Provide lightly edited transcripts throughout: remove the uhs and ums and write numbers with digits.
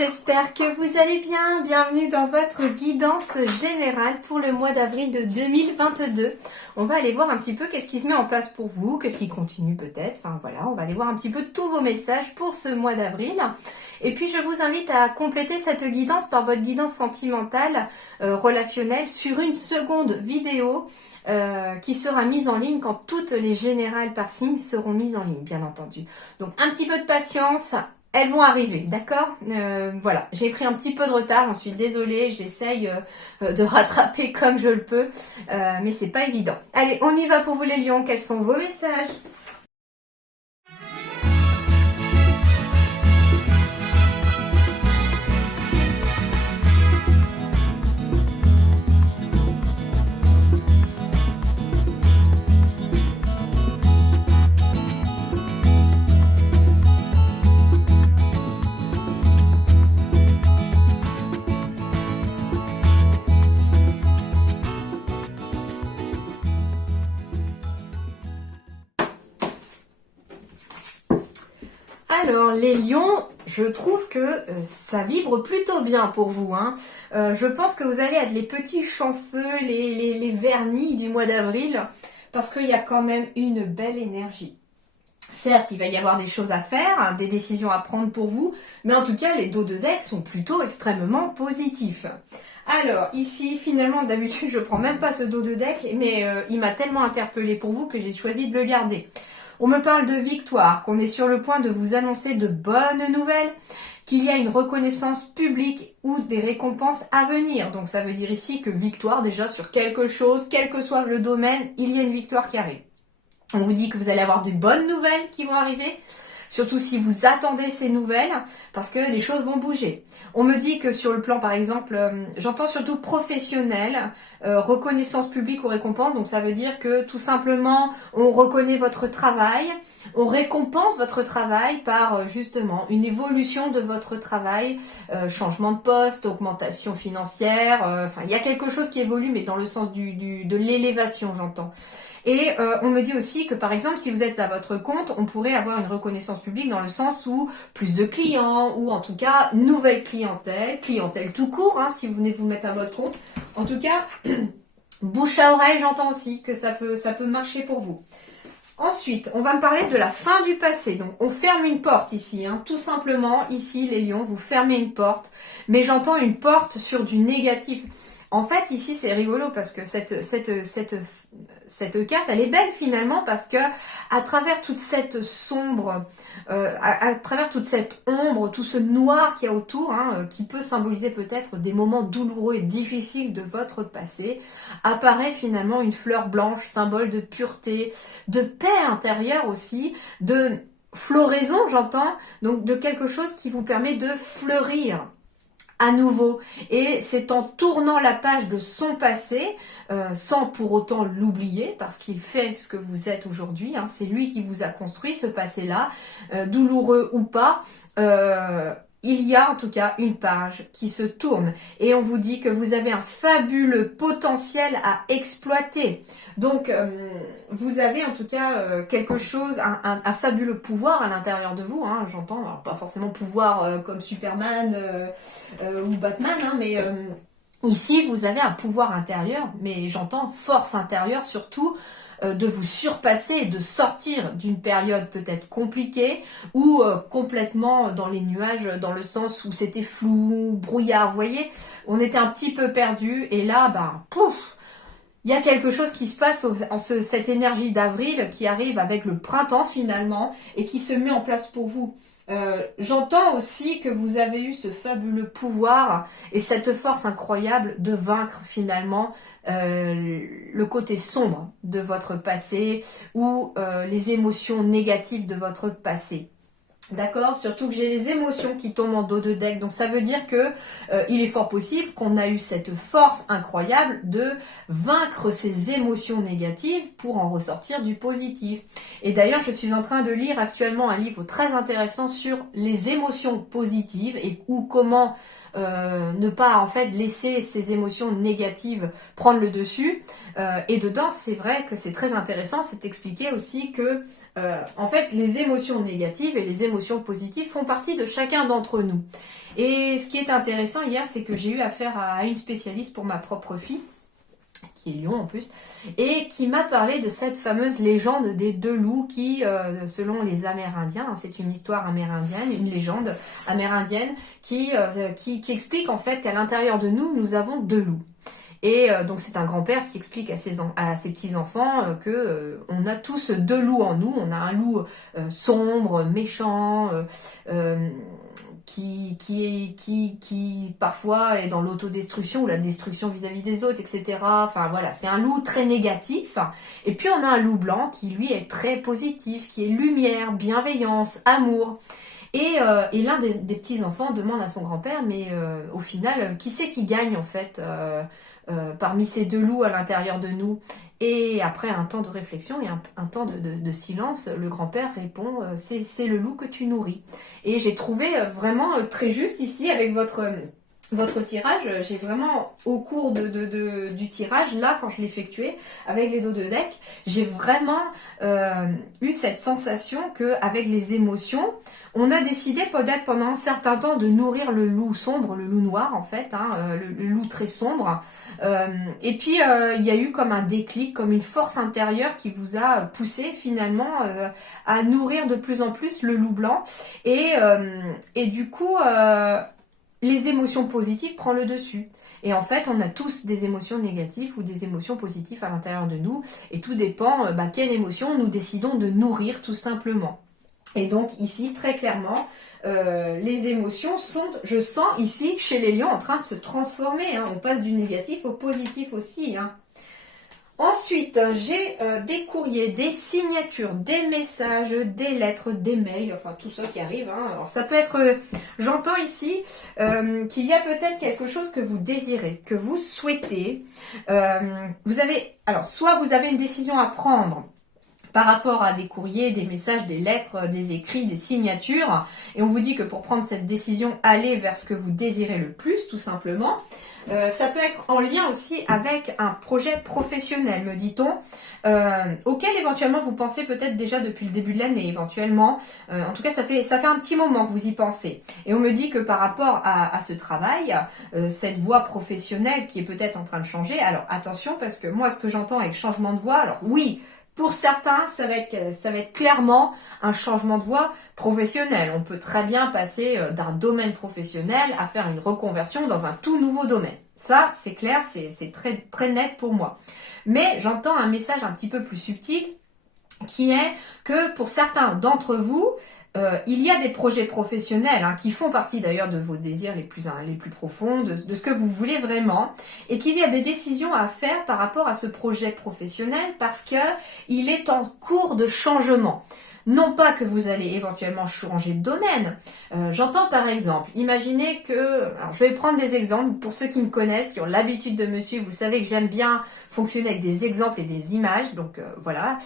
j'espère que vous allez bien. Bienvenue dans votre guidance générale pour le mois d'avril de 2022. On va aller voir un petit peu qu'est-ce qui se met en place pour vous, qu'est-ce qui continue peut-être. Enfin voilà, on va aller voir un petit peu tous vos messages pour ce mois d'avril. Et puis je vous invite à compléter cette guidance par votre guidance sentimentale, relationnelle, sur une seconde vidéo qui sera mise en ligne quand toutes les générales par signe seront mises en ligne, bien entendu. Donc un petit peu de patience. Elles vont arriver, d'accord. Voilà, j'ai pris un petit peu de retard, j'en suis désolée, j'essaye de rattraper comme je le peux, mais c'est pas évident. Allez, on y va pour vous les lions, quels sont vos messages ? Alors, les lions, je trouve que ça vibre plutôt bien pour vous. Je pense que vous allez être les petits chanceux, les vernis du mois d'avril, parce qu'il y a quand même une belle énergie. Certes, il va y avoir des choses à faire, des décisions à prendre pour vous, mais en tout cas, les dos de deck sont plutôt extrêmement positifs. Alors, ici, finalement, d'habitude, je prends même pas ce dos de deck, mais il m'a tellement interpellé pour vous que j'ai choisi de le garder. On me parle de victoire, qu'on est sur le point de vous annoncer de bonnes nouvelles, qu'il y a une reconnaissance publique ou des récompenses à venir. Donc ça veut dire ici que victoire déjà sur quelque chose, quel que soit le domaine, il y a une victoire qui arrive. On vous dit que vous allez avoir des bonnes nouvelles qui vont arriver, surtout si vous attendez ces nouvelles, parce que les choses vont bouger. On me dit que sur le plan, par exemple, j'entends surtout professionnel, reconnaissance publique ou récompense, donc ça veut dire que tout simplement, on reconnaît votre travail, on récompense votre travail par justement une évolution de votre travail, changement de poste, augmentation financière, enfin il y a quelque chose qui évolue, mais dans le sens de l'élévation, j'entends. Et on me dit aussi que par exemple si vous êtes à votre compte, on pourrait avoir une reconnaissance publique dans le sens où plus de clients ou en tout cas nouvelle clientèle tout court si vous venez vous mettre à votre compte. En tout cas, bouche à oreille, j'entends aussi que ça peut marcher pour vous. Ensuite, on va me parler de la fin du passé. Donc, on ferme une porte ici. Tout simplement, ici, les lions, vous fermez une porte. Mais j'entends une porte sur du négatif. En fait, ici, c'est rigolo parce que cette carte, elle est belle finalement parce que à travers toute cette sombre, à travers toute cette ombre, tout ce noir qu'il y a autour, qui peut symboliser peut-être des moments douloureux et difficiles de votre passé, apparaît finalement une fleur blanche, symbole de pureté, de paix intérieure aussi, de floraison, j'entends, donc de quelque chose qui vous permet de fleurir à nouveau, et c'est en tournant la page de son passé, sans pour autant l'oublier, parce qu'il fait ce que vous êtes aujourd'hui, c'est lui qui vous a construit ce passé-là, douloureux ou pas, il y a en tout cas une page qui se tourne, et on vous dit que vous avez un fabuleux potentiel à exploiter. Donc, vous avez en tout cas quelque chose, un fabuleux pouvoir à l'intérieur de vous, j'entends, alors pas forcément pouvoir comme Superman ou Batman, mais ici vous avez un pouvoir intérieur, mais j'entends force intérieure surtout, de vous surpasser et de sortir d'une période peut-être compliquée ou complètement dans les nuages, dans le sens où c'était flou, brouillard, vous voyez, on était un petit peu perdu et là, pouf, il y a quelque chose qui se passe cette énergie d'avril qui arrive avec le printemps finalement et qui se met en place pour vous. J'entends aussi que vous avez eu ce fabuleux pouvoir et cette force incroyable de vaincre finalement le côté sombre de votre passé ou les émotions négatives de votre passé. D'accord, surtout que j'ai les émotions qui tombent en dos de deck, donc ça veut dire que il est fort possible qu'on a eu cette force incroyable de vaincre ces émotions négatives pour en ressortir du positif. Et d'ailleurs, je suis en train de lire actuellement un livre très intéressant sur les émotions positives et ou comment ne pas en fait laisser ces émotions négatives prendre le dessus. Et dedans, c'est vrai que c'est très intéressant, c'est expliqué aussi que en fait les émotions négatives et les émotions positives font partie de chacun d'entre nous. Et ce qui est intéressant hier, c'est que j'ai eu affaire à une spécialiste pour ma propre fille, qui est Lyon en plus, et qui m'a parlé de cette fameuse légende des deux loups qui, selon les Amérindiens, hein, c'est une histoire amérindienne, une légende amérindienne, qui explique en fait qu'à l'intérieur de nous, nous avons deux loups. Et donc c'est un grand-père qui explique à ses petits-enfants que on a tous deux loups en nous. On a un loup sombre, méchant, qui parfois est dans l'autodestruction ou la destruction vis-à-vis des autres, etc. Enfin voilà, c'est un loup très négatif. Et puis on a un loup blanc qui lui est très positif, qui est lumière, bienveillance, amour. Et l'un des petits-enfants demande à son grand-père, mais au final, qui c'est qui gagne en fait parmi ces deux loups à l'intérieur de nous? Et après un temps de réflexion et un temps de silence, le grand-père répond c'est le loup que tu nourris. Et j'ai trouvé vraiment très juste ici avec votre tirage. J'ai vraiment, au cours du tirage, là, quand je l'effectuais avec les dos de deck, j'ai vraiment eu cette sensation qu'avec les émotions, on a décidé peut-être pendant un certain temps de nourrir le loup sombre, le loup noir en fait, hein, le loup très sombre. Et puis il y a eu comme un déclic, comme une force intérieure qui vous a poussé finalement à nourrir de plus en plus le loup blanc. Et du coup, les émotions positives prennent le dessus. Et en fait, on a tous des émotions négatives ou des émotions positives à l'intérieur de nous. Et tout dépend quelle émotion nous décidons de nourrir tout simplement. Et donc ici, très clairement, les émotions sont, je sens ici, chez les lions, en train de se transformer. Hein. On passe du négatif au positif aussi. Hein. Ensuite, j'ai des courriers, des signatures, des messages, des lettres, des mails, enfin tout ça qui arrive. Hein. Alors ça peut être, j'entends ici qu'il y a peut-être quelque chose que vous désirez, que vous souhaitez. Alors soit vous avez une décision à prendre par rapport à des courriers, des messages, des lettres, des écrits, des signatures. Et on vous dit que pour prendre cette décision, allez vers ce que vous désirez le plus, tout simplement. Ça peut être en lien aussi avec un projet professionnel, me dit-on, auquel éventuellement vous pensez peut-être déjà depuis le début de l'année, éventuellement. En tout cas, ça fait un petit moment que vous y pensez. Et on me dit que par rapport à ce travail, cette voie professionnelle qui est peut-être en train de changer, alors attention, parce que moi, ce que j'entends avec changement de voie, alors oui, pour certains, ça va être clairement un changement de voie professionnel. On peut très bien passer d'un domaine professionnel à faire une reconversion dans un tout nouveau domaine. Ça, c'est clair, c'est très, très net pour moi. Mais j'entends un message un petit peu plus subtil qui est que pour certains d'entre vous, il y a des projets professionnels qui font partie d'ailleurs de vos désirs les plus profonds, de ce que vous voulez vraiment, et qu'il y a des décisions à faire par rapport à ce projet professionnel parce que il est en cours de changement. Non pas que vous allez éventuellement changer de domaine. J'entends par exemple, imaginez que, alors je vais prendre des exemples pour ceux qui me connaissent, qui ont l'habitude de me suivre. Vous savez que j'aime bien fonctionner avec des exemples et des images, donc voilà.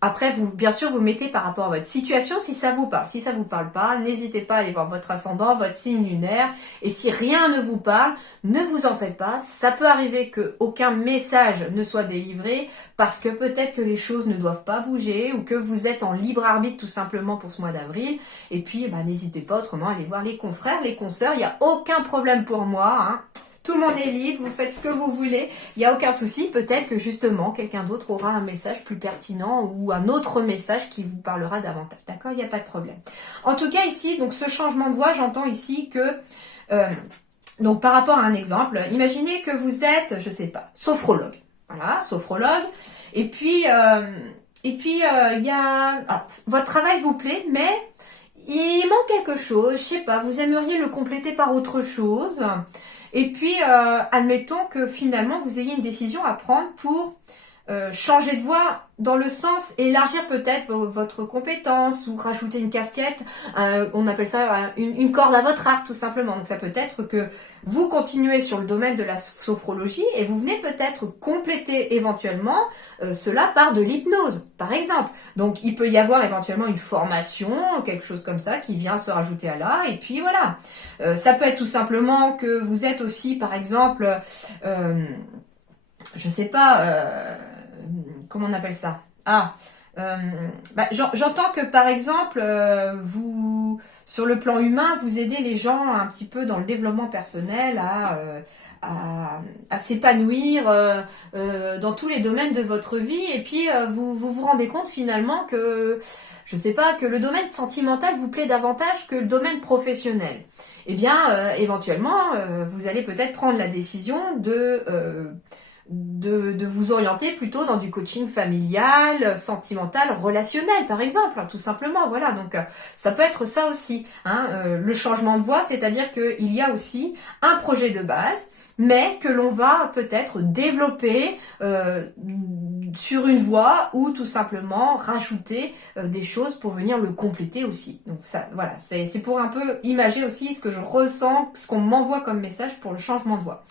Après, vous, bien sûr, vous mettez par rapport à votre situation si ça vous parle. Si ça vous parle pas, n'hésitez pas à aller voir votre ascendant, votre signe lunaire. Et si rien ne vous parle, ne vous en faites pas. Ça peut arriver que aucun message ne soit délivré parce que peut-être que les choses ne doivent pas bouger ou que vous êtes en libre arbitre tout simplement pour ce mois d'avril. Et puis, n'hésitez pas autrement à aller voir les confrères, les consoeurs. Il n'y a aucun problème pour moi. Hein. Tout le monde est libre, vous faites ce que vous voulez. Il n'y a aucun souci. Peut-être que justement, quelqu'un d'autre aura un message plus pertinent ou un autre message qui vous parlera davantage. D'accord? Il n'y a pas de problème. En tout cas, ici, donc ce changement de voix, j'entends ici que... donc, par rapport à un exemple, imaginez que vous êtes, je sais pas, sophrologue. Voilà, sophrologue. Et puis, il y a... Alors, votre travail vous plaît, mais il manque quelque chose, je sais pas, vous aimeriez le compléter par autre chose. Et puis, admettons que finalement, vous ayez une décision à prendre pour changer de voie dans le sens élargir peut-être votre compétence ou rajouter une casquette, on appelle ça une corde à votre arc tout simplement. Donc ça peut être que vous continuez sur le domaine de la sophrologie et vous venez peut-être compléter éventuellement cela par de l'hypnose par exemple. Donc il peut y avoir éventuellement une formation, quelque chose comme ça qui vient se rajouter à là et puis voilà. Ça peut être tout simplement que vous êtes aussi par exemple, je sais pas, comment on appelle ça? J'entends que par exemple, vous, sur le plan humain, vous aidez les gens un petit peu dans le développement personnel à s'épanouir dans tous les domaines de votre vie. Et puis, vous rendez compte finalement que, je sais pas, que le domaine sentimental vous plaît davantage que le domaine professionnel. Eh bien, éventuellement, vous allez peut-être prendre la décision de vous orienter plutôt dans du coaching familial, sentimental, relationnel par exemple, tout simplement, voilà, donc ça peut être ça aussi, hein, le changement de voie, c'est-à-dire qu'il y a aussi un projet de base, mais que l'on va peut-être développer sur une voie ou tout simplement rajouter des choses pour venir le compléter aussi. Donc ça, voilà, c'est pour un peu imager aussi ce que je ressens, ce qu'on m'envoie comme message pour le changement de voie.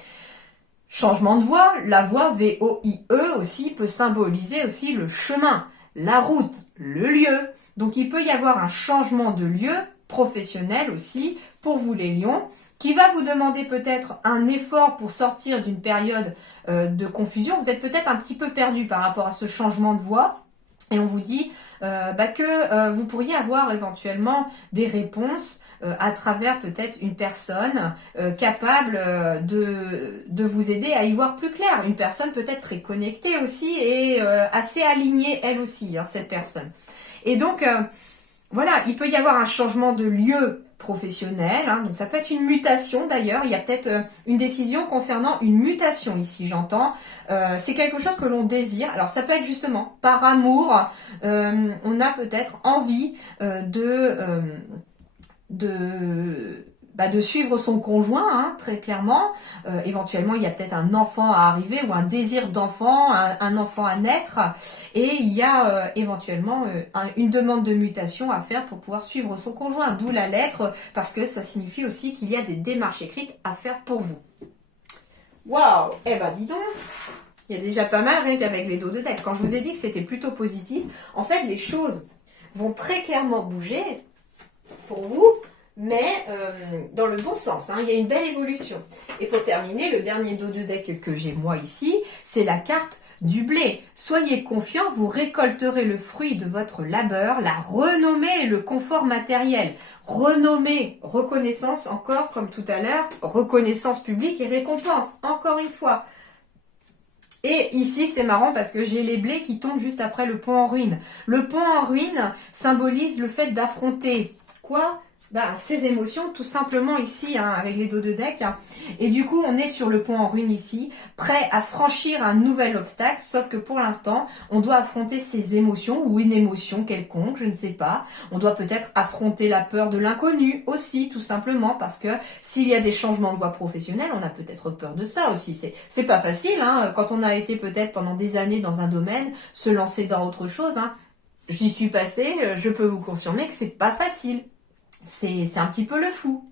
Changement de voie, la voie V-O-I-E aussi peut symboliser aussi le chemin, la route, le lieu. Donc il peut y avoir un changement de lieu professionnel aussi pour vous les lions qui va vous demander peut-être un effort pour sortir d'une période de confusion. Vous êtes peut-être un petit peu perdu par rapport à ce changement de voie et on vous dit que vous pourriez avoir éventuellement des réponses à travers peut-être une personne capable de vous aider à y voir plus clair. Une personne peut-être très connectée aussi et assez alignée elle aussi, hein, cette personne. Et donc, voilà, il peut y avoir un changement de lieu professionnel, hein, donc ça peut être une mutation d'ailleurs, il y a peut-être une décision concernant une mutation ici, j'entends, c'est quelque chose que l'on désire, alors ça peut être justement par amour, on a peut-être envie de suivre son conjoint, hein, très clairement. Éventuellement, il y a peut-être un enfant à arriver ou un désir d'enfant, un enfant à naître. Et il y a éventuellement une demande de mutation à faire pour pouvoir suivre son conjoint. D'où la lettre, parce que ça signifie aussi qu'il y a des démarches écrites à faire pour vous. Waouh! Eh ben, dis donc, il y a déjà pas mal rien qu'avec les dos de tête. Quand je vous ai dit que c'était plutôt positif, en fait, les choses vont très clairement bouger pour vous, mais dans le bon sens, hein, il y a une belle évolution. Et pour terminer, le dernier dos de deck que j'ai moi ici, c'est la carte du blé. Soyez confiants, vous récolterez le fruit de votre labeur, la renommée et le confort matériel. Renommée, reconnaissance encore comme tout à l'heure, reconnaissance publique et récompense, encore une fois. Et ici, c'est marrant parce que j'ai les blés qui tombent juste après le pont en ruine. Le pont en ruine symbolise le fait d'affronter quoi ? Ces émotions, tout simplement ici, hein, avec les dos de deck. Hein. Et du coup, on est sur le pont en ruine ici, prêt à franchir un nouvel obstacle, sauf que pour l'instant, on doit affronter ces émotions, ou une émotion quelconque, je ne sais pas. On doit peut-être affronter la peur de l'inconnu aussi, tout simplement, parce que s'il y a des changements de voie professionnelle, on a peut-être peur de ça aussi. C'est pas facile, hein, quand on a été peut-être pendant des années dans un domaine, se lancer dans autre chose. Hein. J'y suis passée, je peux vous confirmer que c'est pas facile. C'est un petit peu le flou.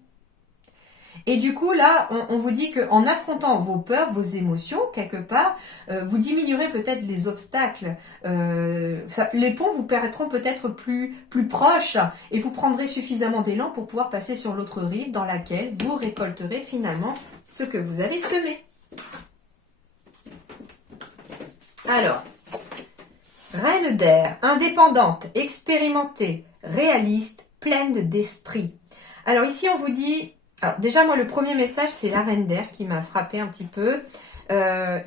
Et du coup, là, on vous dit qu'en affrontant vos peurs, vos émotions, quelque part, vous diminuerez peut-être les obstacles. Les ponts vous paraîtront peut-être plus proches et vous prendrez suffisamment d'élan pour pouvoir passer sur l'autre rive dans laquelle vous récolterez finalement ce que vous avez semé. Alors, reine d'air, indépendante, expérimentée, réaliste, pleine d'esprit. Alors ici on vous dit, alors déjà moi le premier message c'est la reine d'air qui m'a frappé un petit peu.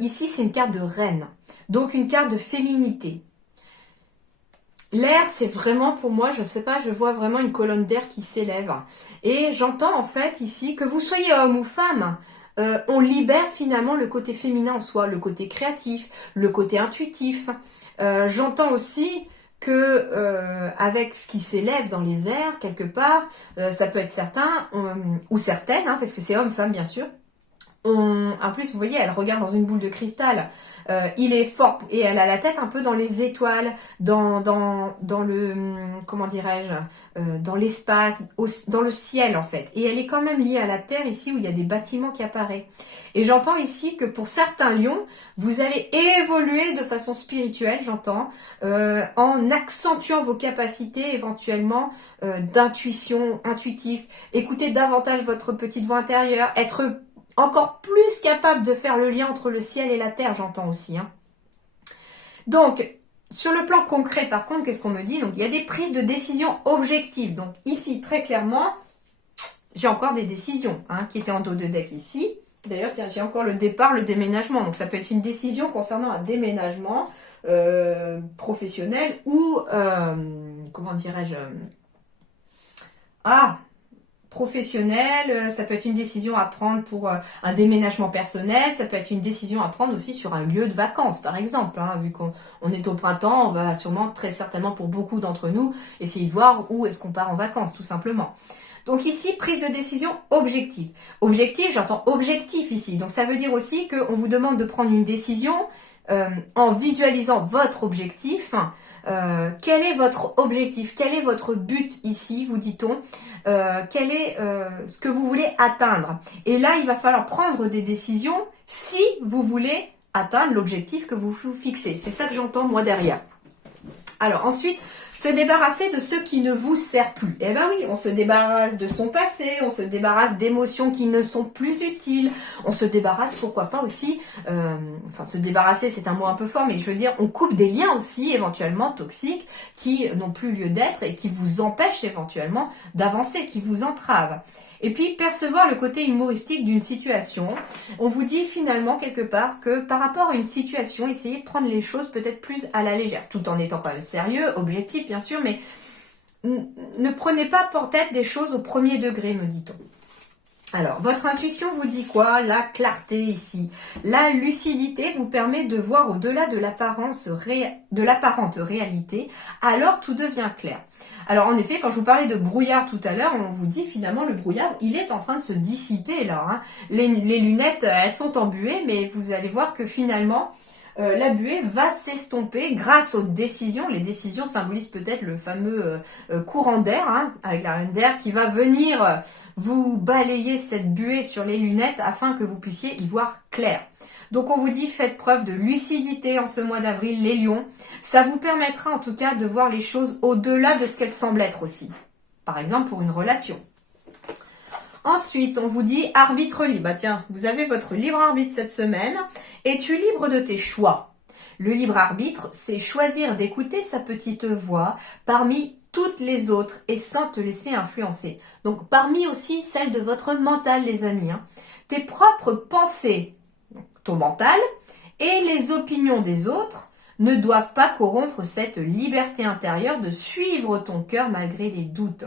Ici c'est une carte de reine, donc une carte de féminité. L'air c'est vraiment pour moi, je sais pas, je vois vraiment une colonne d'air qui s'élève. Et j'entends en fait ici que vous soyez homme ou femme, on libère finalement le côté féminin en soi, le côté créatif, le côté intuitif. J'entends aussi que avec ce qui s'élève dans les airs, quelque part, ça peut être certain, ou certaines, hein, parce que c'est homme-femme bien sûr, En plus, vous voyez, elle regarde dans une boule de cristal. Il est fort et elle a la tête un peu dans les étoiles, dans le, comment dirais-je, dans l'espace, dans le ciel en fait. Et elle est quand même liée à la terre ici où il y a des bâtiments qui apparaissent. Et j'entends ici que pour certains lions, vous allez évoluer de façon spirituelle, j'entends, en accentuant vos capacités éventuellement d'intuition, intuitif. Écoutez davantage votre petite voix intérieure, être encore plus capable de faire le lien entre le ciel et la terre, j'entends aussi. Hein. Donc, sur le plan concret, par contre, qu'est-ce qu'on me dit? Donc, il y a des prises de décision objectives. Donc, ici, très clairement, j'ai encore des décisions qui étaient en dos de deck ici. D'ailleurs, tiens, j'ai encore le départ, le déménagement. Donc, ça peut être une décision concernant un déménagement professionnel ou, comment dirais-je, professionnel, ça peut être une décision à prendre pour un déménagement personnel, ça peut être une décision à prendre aussi sur un lieu de vacances par exemple, vu qu'on est au printemps, on va sûrement très certainement pour beaucoup d'entre nous essayer de voir où est-ce qu'on part en vacances tout simplement. Donc ici, prise de décision objective. Objectif, j'entends objectif ici, donc ça veut dire aussi qu'on vous demande de prendre une décision en visualisant votre objectif. Quel est votre objectif? Quel est votre but ici, vous dit-on? Quel est ce que vous voulez atteindre? Et là, il va falloir prendre des décisions si vous voulez atteindre l'objectif que vous vous fixez. C'est ça que j'entends moi derrière. Alors ensuite, se débarrasser de ce qui ne vous sert plus. Eh ben oui, on se débarrasse de son passé, on se débarrasse d'émotions qui ne sont plus utiles, on se débarrasse, pourquoi pas aussi, enfin se débarrasser c'est un mot un peu fort, mais je veux dire, on coupe des liens aussi éventuellement toxiques qui n'ont plus lieu d'être et qui vous empêchent éventuellement d'avancer, qui vous entravent. Et puis, percevoir le côté humoristique d'une situation. On vous dit finalement quelque part que par rapport à une situation, essayez de prendre les choses peut-être plus à la légère, tout en étant quand même sérieux, objectif bien sûr, mais ne prenez pas pour tête des choses au premier degré, me dit-on. Alors, votre intuition vous dit quoi? La clarté ici. La lucidité vous permet de voir au-delà de l'apparente réalité, alors tout devient clair. Alors en effet, quand je vous parlais de brouillard tout à l'heure, on vous dit finalement le brouillard, il est en train de se dissiper là. Hein. Les lunettes, elles sont en buée, mais vous allez voir que finalement, la buée va s'estomper grâce aux décisions. Les décisions symbolisent peut-être le fameux courant d'air, avec la reine d'air qui va venir vous balayer cette buée sur les lunettes afin que vous puissiez y voir clair. Donc on vous dit, faites preuve de lucidité en ce mois d'avril, les lions. Ça vous permettra en tout cas de voir les choses au-delà de ce qu'elles semblent être aussi. Par exemple pour une relation. Ensuite, on vous dit arbitre libre. Bah tiens, vous avez votre libre arbitre cette semaine. Es-tu libre de tes choix? Le libre arbitre, c'est choisir d'écouter sa petite voix parmi toutes les autres et sans te laisser influencer. Donc parmi aussi celles de votre mental, les amis. Tes propres pensées, ton mental, et les opinions des autres ne doivent pas corrompre cette liberté intérieure de suivre ton cœur malgré les doutes.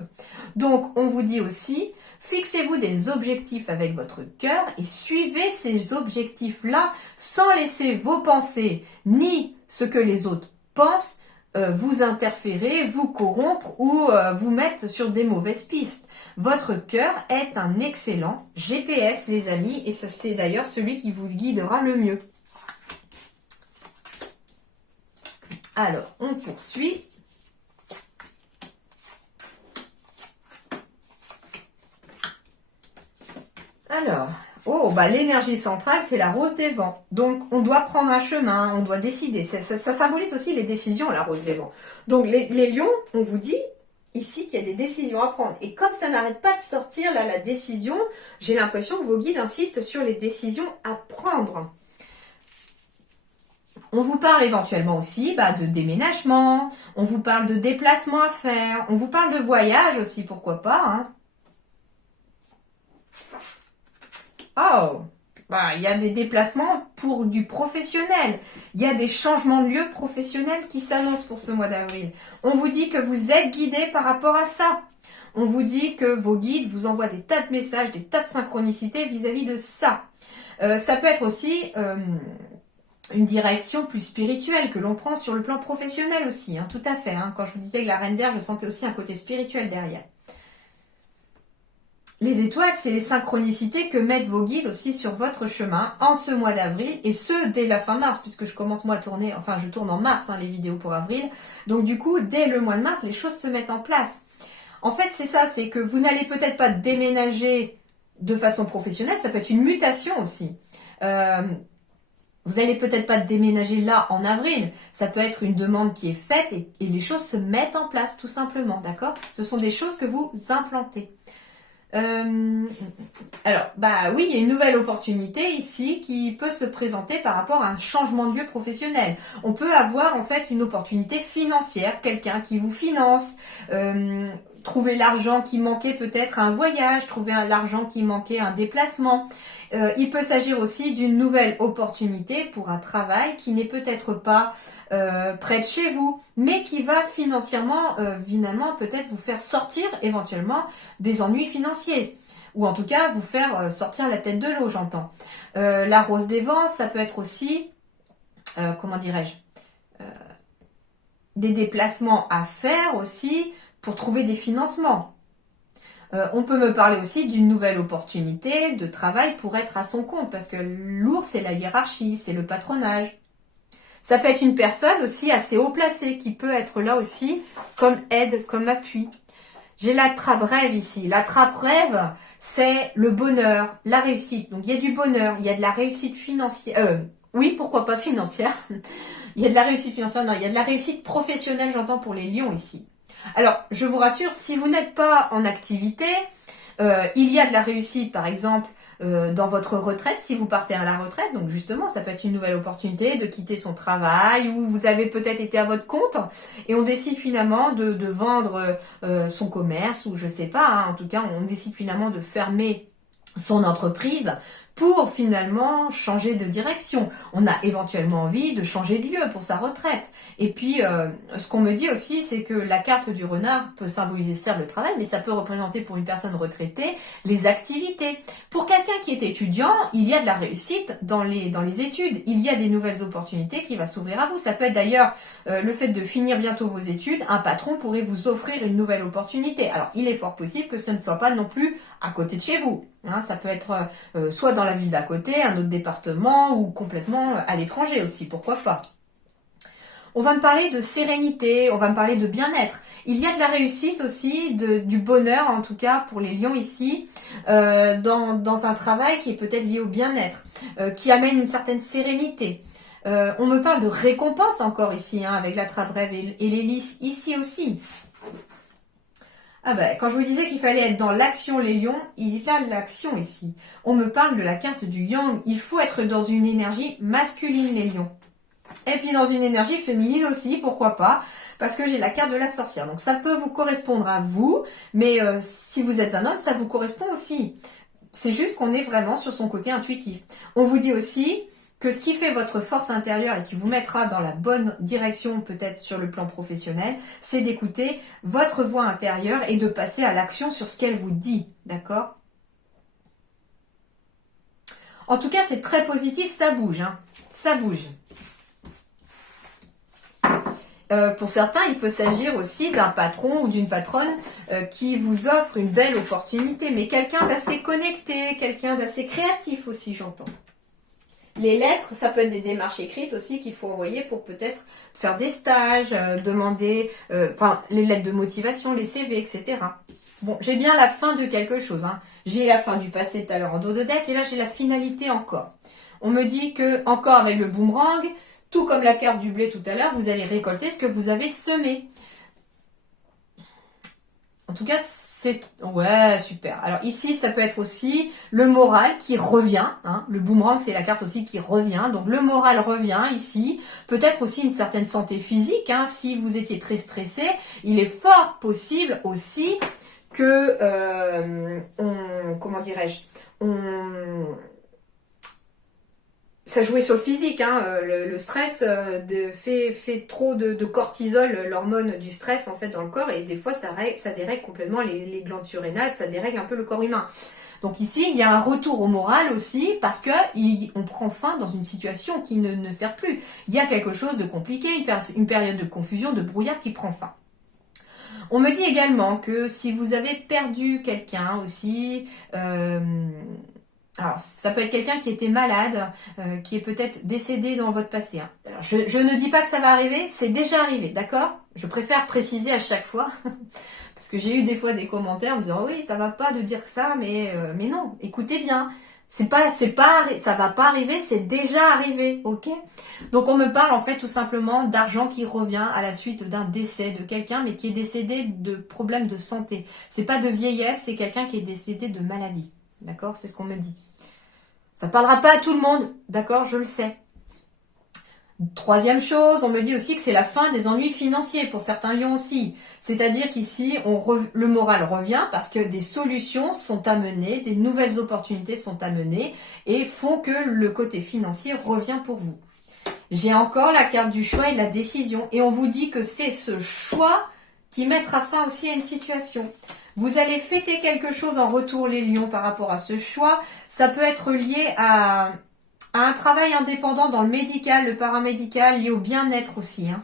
Donc, on vous dit aussi, fixez-vous des objectifs avec votre cœur et suivez ces objectifs-là sans laisser vos pensées ni ce que les autres pensent vous interférer, vous corrompre ou vous mettre sur des mauvaises pistes. Votre cœur est un excellent GPS, les amis, et ça c'est d'ailleurs celui qui vous guidera le mieux. Alors, on poursuit. Alors, l'énergie centrale, c'est la rose des vents. Donc, on doit prendre un chemin, on doit décider. Ça symbolise aussi les décisions, la rose des vents. Donc, les lions, on vous dit ici qu'il y a des décisions à prendre. Et comme ça n'arrête pas de sortir, là, la décision, j'ai l'impression que vos guides insistent sur les décisions à prendre. On vous parle éventuellement aussi de déménagement, on vous parle de déplacement à faire, on vous parle de voyage aussi, pourquoi pas. Il y a des déplacements pour du professionnel. Il y a des changements de lieu professionnels qui s'annoncent pour ce mois d'avril. On vous dit que vous êtes guidé par rapport à ça. On vous dit que vos guides vous envoient des tas de messages, des tas de synchronicités vis-à-vis de ça. Ça peut être aussi une direction plus spirituelle que l'on prend sur le plan professionnel aussi. Tout à fait. Quand je vous disais que la reine d'air, je sentais aussi un côté spirituel derrière. Les étoiles, c'est les synchronicités que mettent vos guides aussi sur votre chemin en ce mois d'avril, et ce, dès la fin mars, puisque je commence moi à tourner, enfin je tourne en mars les vidéos pour avril, donc du coup, dès le mois de mars, les choses se mettent en place. En fait, c'est ça, c'est que vous n'allez peut-être pas déménager de façon professionnelle, ça peut être une mutation aussi. Vous n'allez peut-être pas déménager là en avril, ça peut être une demande qui est faite et les choses se mettent en place tout simplement, d'accord? Ce sont des choses que vous implantez. Alors, oui, il y a une nouvelle opportunité ici qui peut se présenter par rapport à un changement de lieu professionnel. On peut avoir en fait une opportunité financière, quelqu'un qui vous finance, trouver l'argent qui manquait peut-être à un voyage, trouver l'argent qui manquait à un déplacement. Il peut s'agir aussi d'une nouvelle opportunité pour un travail qui n'est peut-être pas près de chez vous, mais qui va financièrement, finalement, peut-être vous faire sortir éventuellement des ennuis financiers. Ou en tout cas, vous faire sortir la tête de l'eau, j'entends. La rose des vents, ça peut être aussi, comment dirais-je, des déplacements à faire aussi pour trouver des financements. On peut me parler aussi d'une nouvelle opportunité de travail pour être à son compte, parce que l'ours, c'est la hiérarchie, c'est le patronage. Ça peut être une personne aussi assez haut placée, qui peut être là aussi comme aide, comme appui. J'ai la trappe rêve ici. La trappe rêve, c'est le bonheur, la réussite. Donc il y a du bonheur, il y a de la réussite financière. Oui, pourquoi pas financière. Il y a de la réussite financière, non, il y a de la réussite professionnelle, j'entends, pour les lions ici. Alors, je vous rassure, si vous n'êtes pas en activité, il y a de la réussite, par exemple, dans votre retraite, si vous partez à la retraite. Donc justement, ça peut être une nouvelle opportunité de quitter son travail, ou vous avez peut-être été à votre compte, et on décide finalement de vendre son commerce, ou je sais pas, en tout cas, on décide finalement de fermer son entreprise pour finalement changer de direction. On a éventuellement envie de changer de lieu pour sa retraite. Et puis, ce qu'on me dit aussi, c'est que la carte du renard peut symboliser certes le travail, mais ça peut représenter pour une personne retraitée les activités. Pour quelqu'un qui est étudiant, il y a de la réussite dans les études. Il y a des nouvelles opportunités qui vont s'ouvrir à vous. Ça peut être d'ailleurs le fait de finir bientôt vos études. Un patron pourrait vous offrir une nouvelle opportunité. Alors, il est fort possible que ce ne soit pas non plus à côté de chez vous. Ça peut être soit dans la ville d'à côté, un autre département, ou complètement à l'étranger aussi, pourquoi pas. On va me parler de sérénité, on va me parler de bien-être. Il y a de la réussite aussi, du bonheur en tout cas pour les lions ici, dans un travail qui est peut-être lié au bien-être, qui amène une certaine sérénité. On me parle de récompense encore ici, avec la trappe rêve et l'hélice ici aussi. Quand je vous disais qu'il fallait être dans l'action les lions, il y a de l'action ici. On me parle de la carte du yang. Il faut être dans une énergie masculine les lions. Et puis dans une énergie féminine aussi, pourquoi pas, parce que j'ai la carte de la sorcière. Donc ça peut vous correspondre à vous, mais si vous êtes un homme, ça vous correspond aussi. C'est juste qu'on est vraiment sur son côté intuitif. On vous dit aussi que ce qui fait votre force intérieure et qui vous mettra dans la bonne direction peut-être sur le plan professionnel, c'est d'écouter votre voix intérieure et de passer à l'action sur ce qu'elle vous dit, d'accord? En tout cas, c'est très positif, ça bouge, ça bouge. Pour certains, il peut s'agir aussi d'un patron ou d'une patronne qui vous offre une belle opportunité, mais quelqu'un d'assez connecté, quelqu'un d'assez créatif aussi, j'entends. Les lettres, ça peut être des démarches écrites aussi qu'il faut envoyer pour peut-être faire des stages, demander, les lettres de motivation, les CV, etc. Bon, j'ai bien la fin de quelque chose. J'ai la fin du passé tout à l'heure en dos de deck, et là j'ai la finalité encore. On me dit que, encore avec le boomerang, tout comme la carte du blé tout à l'heure, vous allez récolter ce que vous avez semé. En tout cas, c'est... Ouais, super. Alors ici, ça peut être aussi le moral qui revient. Le boomerang, c'est la carte aussi qui revient. Donc le moral revient ici. Peut-être aussi une certaine santé physique. Si vous étiez très stressé, il est fort possible aussi que... comment dirais-je, ça jouait sur le physique, le stress fait trop de cortisol, l'hormone du stress en fait dans le corps, et des fois ça dérègle complètement les glandes surrénales, ça dérègle un peu le corps humain. Donc ici, il y a un retour au moral aussi, parce que on prend fin dans une situation qui ne sert plus. Il y a quelque chose de compliqué, une période de confusion, de brouillard qui prend fin. On me dit également que si vous avez perdu quelqu'un aussi, alors ça peut être quelqu'un qui était malade, qui est peut-être décédé dans votre passé. Hein. Alors, je ne dis pas que ça va arriver, c'est déjà arrivé, d'accord? Je préfère préciser à chaque fois, parce que j'ai eu des fois des commentaires en me disant oui, ça va pas de dire ça, mais non, écoutez bien. Ça va pas arriver, c'est déjà arrivé, ok? Donc on me parle en fait tout simplement d'argent qui revient à la suite d'un décès de quelqu'un, mais qui est décédé de problèmes de santé. C'est pas de vieillesse, c'est quelqu'un qui est décédé de maladie, d'accord? C'est ce qu'on me dit. Ça parlera pas à tout le monde, d'accord? Je le sais. Troisième chose, on me dit aussi que c'est la fin des ennuis financiers pour certains lions aussi. C'est-à-dire qu'ici, le moral revient parce que des solutions sont amenées, des nouvelles opportunités sont amenées et font que le côté financier revient pour vous. J'ai encore la carte du choix et de la décision et on vous dit que c'est ce choix qui mettra fin aussi à une situation. Vous allez fêter quelque chose en retour les lions par rapport à ce choix. Ça peut être lié à un travail indépendant dans le médical, le paramédical, lié au bien-être aussi. Hein.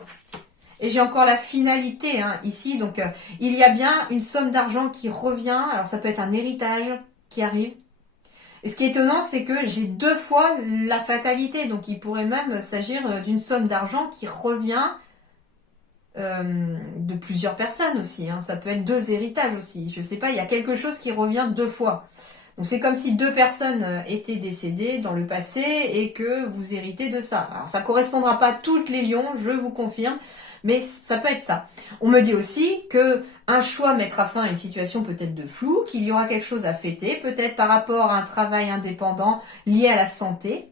Et j'ai encore la finalité ici. Donc, il y a bien une somme d'argent qui revient. Alors, ça peut être un héritage qui arrive. Et ce qui est étonnant, c'est que j'ai 2 fois la fatalité. Donc, il pourrait même s'agir d'une somme d'argent qui revient de plusieurs personnes aussi. Hein. Ça peut être 2 héritages aussi. Je sais pas, il y a quelque chose qui revient 2 fois. Donc c'est comme si 2 personnes étaient décédées dans le passé et que vous héritez de ça. Alors ça correspondra pas à toutes les lions, je vous confirme, mais ça peut être ça. On me dit aussi que un choix mettra fin à une situation peut-être de flou, qu'il y aura quelque chose à fêter, peut-être par rapport à un travail indépendant lié à la santé.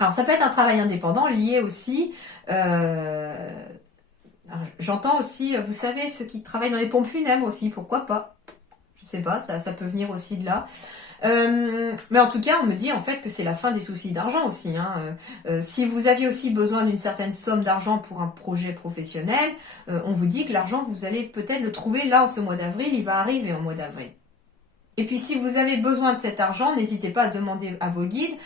Alors ça peut être un travail indépendant lié aussi... j'entends aussi, vous savez, ceux qui travaillent dans les pompes funèbres aussi, pourquoi pas? Je sais pas, ça peut venir aussi de là. Mais en tout cas, on me dit en fait que c'est la fin des soucis d'argent aussi. Hein. Si vous aviez aussi besoin d'une certaine somme d'argent pour un projet professionnel, on vous dit que l'argent, vous allez peut-être le trouver là en ce mois d'avril, il va arriver en mois d'avril. Et puis si vous avez besoin de cet argent, n'hésitez pas à demander à vos guides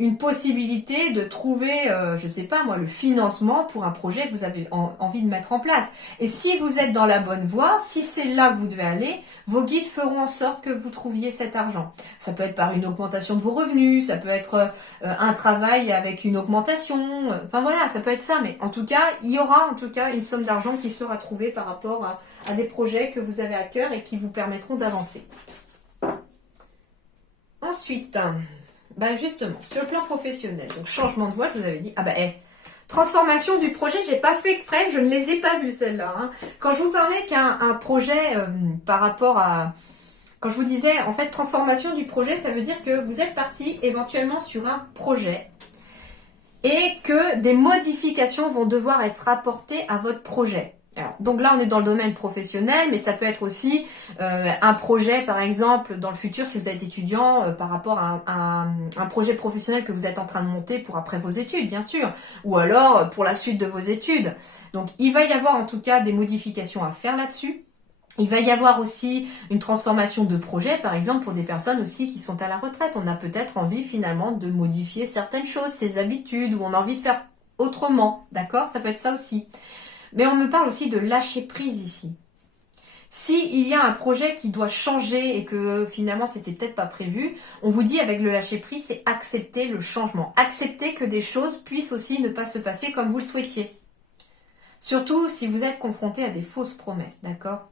une possibilité de trouver, je sais pas moi, le financement pour un projet que vous avez envie de mettre en place. Et si vous êtes dans la bonne voie, si c'est là que vous devez aller, vos guides feront en sorte que vous trouviez cet argent. Ça peut être par une augmentation de vos revenus, ça peut être un travail avec une augmentation, enfin voilà, ça peut être ça, mais en tout cas, il y aura en tout cas une somme d'argent qui sera trouvée par rapport à des projets que vous avez à cœur et qui vous permettront d'avancer. Ensuite... justement, sur le plan professionnel, donc changement de voie, je vous avais dit, transformation du projet, j'ai pas fait exprès, je ne les ai pas vues celles-là. Hein. Quand je vous parlais qu'un projet par rapport à... Quand je vous disais, en fait, transformation du projet, ça veut dire que vous êtes parti éventuellement sur un projet et que des modifications vont devoir être apportées à votre projet. Alors, donc là, on est dans le domaine professionnel, mais ça peut être aussi un projet, par exemple, dans le futur, si vous êtes étudiant, par rapport à un projet professionnel que vous êtes en train de monter pour après vos études, bien sûr, ou alors pour la suite de vos études. Donc, il va y avoir en tout cas des modifications à faire là-dessus. Il va y avoir aussi une transformation de projet, par exemple, pour des personnes aussi qui sont à la retraite. On a peut-être envie finalement de modifier certaines choses, ses habitudes, ou on a envie de faire autrement, d'accord? Ça peut être ça aussi. Mais on me parle aussi de lâcher prise ici. Si il y a un projet qui doit changer et que finalement c'était peut-être pas prévu, on vous dit avec le lâcher prise, c'est accepter le changement. Accepter que des choses puissent aussi ne pas se passer comme vous le souhaitiez. Surtout si vous êtes confronté à des fausses promesses, d'accord ?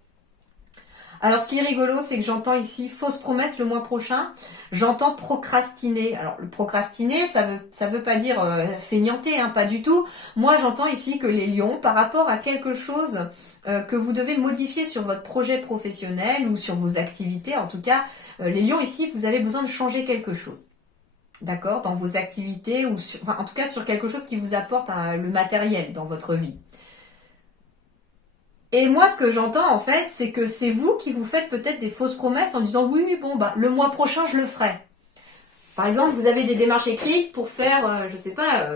Alors, ce qui est rigolo, c'est que j'entends ici fausse promesse le mois prochain. J'entends procrastiner. Alors, le procrastiner, ça veut pas dire feignanter, hein, pas du tout. Moi, j'entends ici que les lions, par rapport à quelque chose que vous devez modifier sur votre projet professionnel ou sur vos activités, en tout cas, les lions ici, vous avez besoin de changer quelque chose. D'accord ? Dans vos activités ou en tout cas sur quelque chose qui vous apporte le matériel dans votre vie. Et moi, ce que j'entends, en fait, c'est que c'est vous qui vous faites peut-être des fausses promesses en disant « Oui, le mois prochain, je le ferai. » Par exemple, vous avez des démarches écrites pour faire, je sais pas...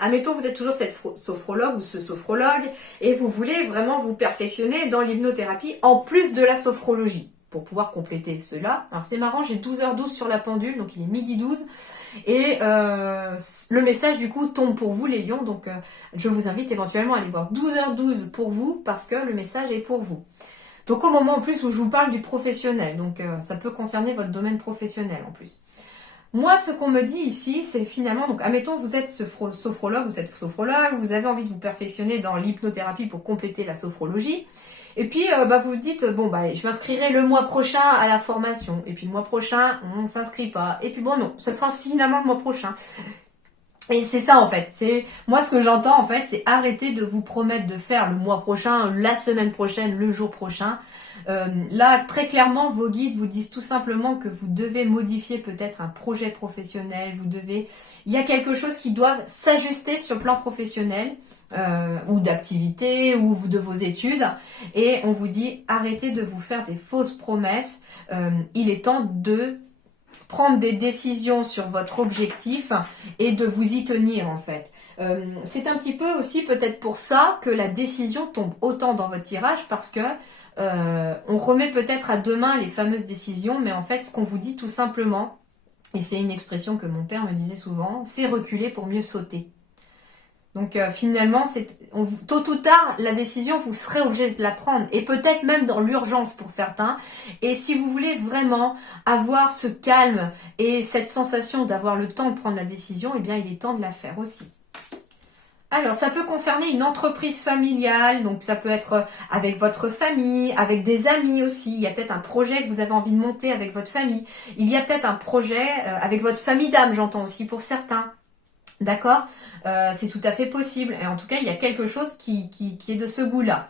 admettons, vous êtes toujours cette sophrologue ou ce sophrologue et vous voulez vraiment vous perfectionner dans l'hypnothérapie en plus de la sophrologie. pour pouvoir compléter cela. Alors c'est marrant, j'ai 12h12 sur la pendule, donc il est midi 12. Et le message du coup tombe pour vous les lions, donc je vous invite éventuellement à aller voir 12h12 pour vous, parce que le message est pour vous. Donc au moment en plus où je vous parle du professionnel, donc ça peut concerner votre domaine professionnel en plus. Moi, ce qu'on me dit ici, c'est finalement, donc admettons, vous êtes sophrologue, vous avez envie de vous perfectionner dans l'hypnothérapie pour compléter la sophrologie. Et puis, vous dites, bon, je m'inscrirai le mois prochain à la formation. Et puis le mois prochain, on ne s'inscrit pas. Et puis bon, non, ça sera finalement le mois prochain. Et c'est ça en fait, moi ce que j'entends en fait, c'est arrêter de vous promettre de faire le mois prochain, la semaine prochaine, le jour prochain. Là, très clairement, vos guides vous disent tout simplement que vous devez modifier peut-être un projet professionnel, il y a quelque chose qui doit s'ajuster sur le plan professionnel, ou d'activité, ou de vos études, et on vous dit arrêtez de vous faire des fausses promesses, il est temps de prendre des décisions sur votre objectif et de vous y tenir en fait. C'est un petit peu aussi peut-être pour ça que la décision tombe autant dans votre tirage, parce que on remet peut-être à demain les fameuses décisions, mais en fait ce qu'on vous dit tout simplement, et c'est une expression que mon père me disait souvent, c'est reculer pour mieux sauter. Donc finalement, tôt ou tard, la décision, vous serez obligé de la prendre. Et peut-être même dans l'urgence pour certains. Et si vous voulez vraiment avoir ce calme et cette sensation d'avoir le temps de prendre la décision, eh bien il est temps de la faire aussi. Alors, ça peut concerner une entreprise familiale, donc ça peut être avec votre famille, avec des amis aussi. Il y a peut-être un projet que vous avez envie de monter avec votre famille. Il y a peut-être un projet avec votre famille d'âme, j'entends aussi pour certains. D'accord, c'est tout à fait possible. Et en tout cas, il y a quelque chose qui est de ce goût-là.